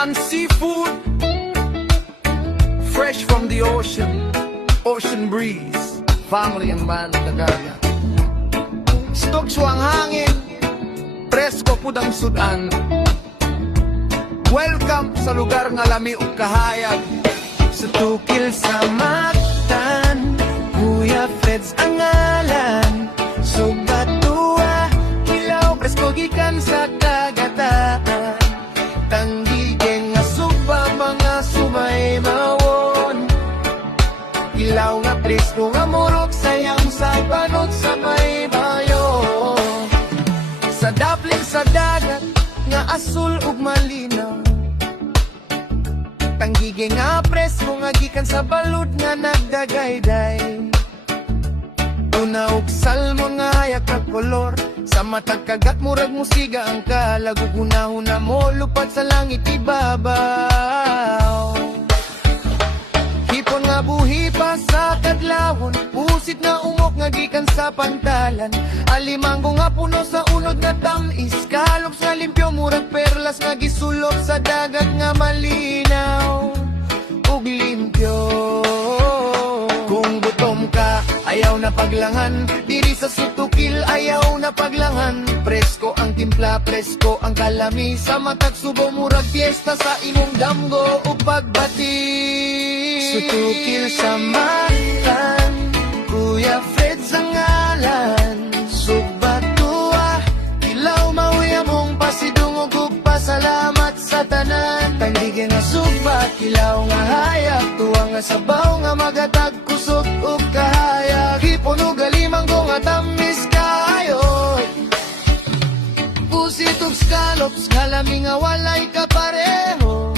and seafood fresh from the ocean breeze. Family and man Tagaga. Stokso ang hangin, presko pudang sudan. Welcome sa lugar nga lami ug kahayag. Sa tukil sa Mactan, Kuya Freds ang ngalan. Subatua, kilaw presko gikan sa kagatan. Tanggigeng nga suba mga sumay mawon. Kilaw nga presko nga murok sayang sa panot sa may bayo. Sa daplin sa dagat nga asul ug malinaw. Tanggige nga presko nga gikan sa balud nga nagdagayday. Tunaw salmon nga hayak na kolor. Sa matag kagat murag musiga ang kalagugunahon na mo lupad sa langit ibabaw. Hipon nga buhi pa sa kadlawon, pusit na umok nga gikan sa pantalan. Alimanggo nga puno sa unod nga tamis, kalops nga limpyo murag perlas nga gisulok sa dagat nga malinaw ug limpyo. Kung gutom ka, ayaw na paglangan, diri sa sutukil ayaw na paglangan. Presko ang timpla, presko ang kalami, sa matag subo murag fiesta sa imong damgo o pagbati. Sutukil sa Mactan, Kuya Freds ang ngalan. Subatua, ilaw mauya mong pasidungog ug pasalamat sa tanan. Tanggige nga suba, kilaw nga hayag, tuwa nga sabaw nga magatag kusog ug kahayag. Hipon ug alimanggo nga tamis kayo, pusit ug scallops nga lami nga walay kapareho.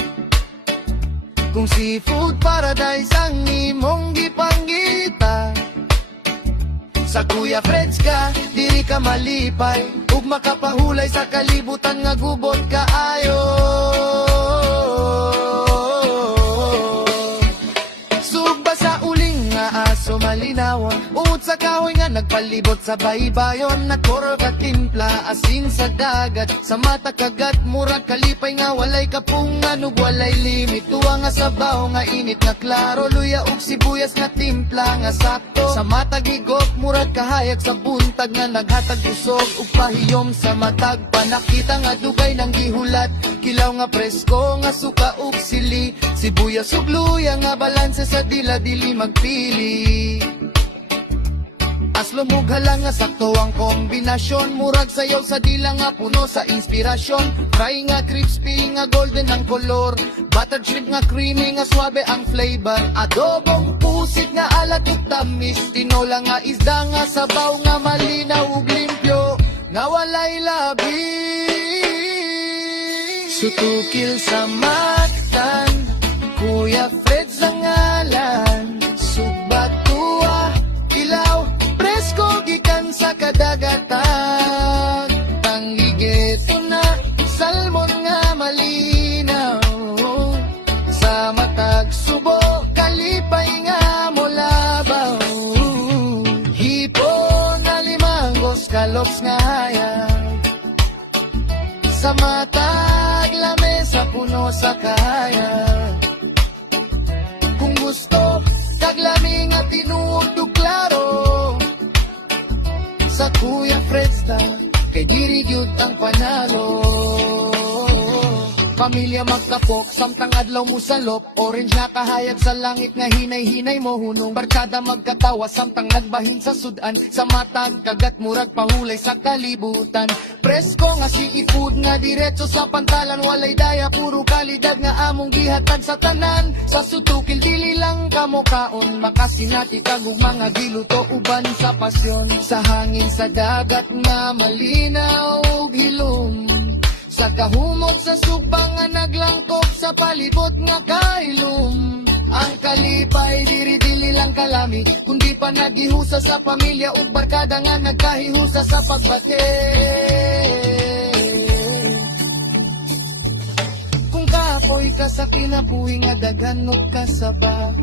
Kung seafood paradise ang imong gipanggita, sa Kuya Freds ka, diri ka malipay ug makapahulay sa kalibutan nga gubot kaayo. Sugba sa uling nga aso malinawon, uod sa kahoy nga nagpalibot sa baybayon. Nagkorol ka timpla, asin sa dagat, sa mata kagat murag kalipay nga walay kapungan ug walay limit. Tuwa nga sabaw nga init nga klaro, luya ug sibuyas nga timpla nga sakto. Sa mata gigok murag kahayag sa buntag nga naghatag usog ug pahiyom sa matag. Panakita nga dugay nang gihulat, kilaw nga presko nga suka ug sili, sibuyas ug luya nga balanse sa dila dili magpili. Aslo mughala nga sakto ang kombinasyon, murag sayaw sa dila nga puno sa inspirasyon. Fry nga crispy nga golden ang kolor, buttered shrimp nga creamy nga swabe ang flavor. Adobong pusit nga alat ug tamis, tinola nga isda nga sabaw nga malinaw ug limpyo nga walay labi. Sutukil sa Mactan, Kuya Freds ang ngalan. Subatua, ilaw presko gikan sa kadagatan. Tanggigeto na salmon nga malinaw, sa matag subo kalipay nga molabaw. Hipon alimanggo scallops nga hayag, sa matag lamesa puno sa kahayag. Kung gusto kaglami nga tinuod ug klaro, sa Kuya Freds daw, kay diri gyud ang panalo. Pamilya magkapok, samtang adlaw mo salop, orange na kahayag sa langit nga hinay-hinay mo hunong. Barkada magkatawa, samtang nagbahin sa sudan, sa matag kagat murag pahulay sa kalibutan. Presko nga seafood nga diretso sa pantalan, walay daya puro kalidad nga among gihatag sa tanan. Sa sutukil dili lang kamukaon, makasinati tagog mga giluto uban sa pasyon. Sa hangin sa dagat nga malinaw ug hilom, sa kahumot sa subang nga naglangkop sa palibot nga kailom. Ang kalipay diri-dili lang kalami, kundi pa nagihusa sa pamilya ug barkada nga nagkahihusa sa pagbate. Kung kapoy ka sa kinabuhi nga daghan ug kasaba,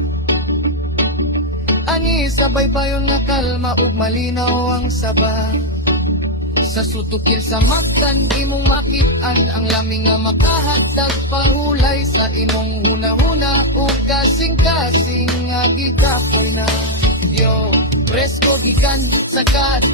ani sabay bayon nga kalma ug malinaw ang saba. Sa sutukil sa maktan imong makitaan ang laming nga makahatag pahulay sa imong hunahuna ug kasing-kasing nga gikapoy na. Yo, presko gikan sakat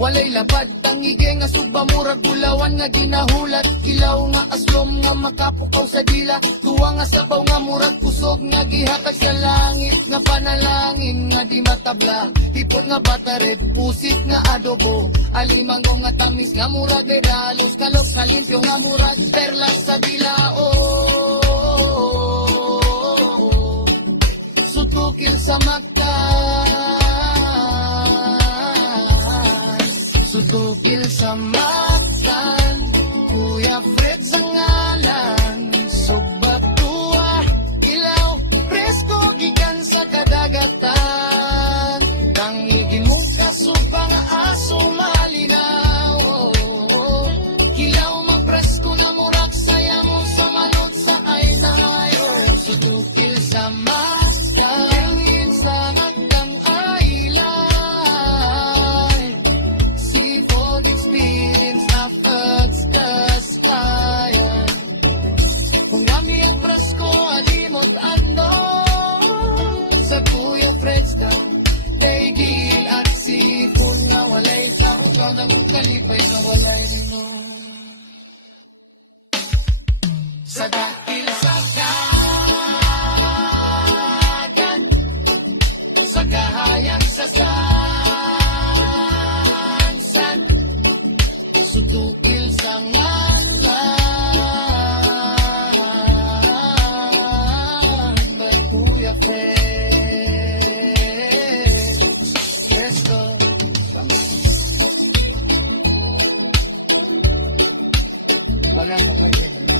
walay labad tangige nga sugba murag bulawan nga ginahulat kilaw nga aslom nga makapukaw sa dila tuwa nga sabaw nga murag kusog nga gihatag sa langit nga panalangin nga di matabla hipot nga batared pusit nga adobo alimanggo nga tamis nga murag regalos kalop kalimpyo nga murag perlas sa bilao sutukil sa maktan sutukil sa maktan Kuya Fred sa ngalan Subat tuwa Ilaw Presko gikan sa kadagatan Tangigin mo kasupang aso malinaw Kilaw magpresko na murak saya mo sa manot sa aydayo Sutukil sa maktan Tingin sa hanggang island Seafood experience after the sky Kung kami ang presko alimot ando Sa Kuya Fred's daw Tegil at seafood na walay sa ukaw ng kalipay na walay nino Sa dakil sa dagat Sa kahayang sa sansan Sutukil sa ngalan By Kuya Fred Presto Wala ko kayo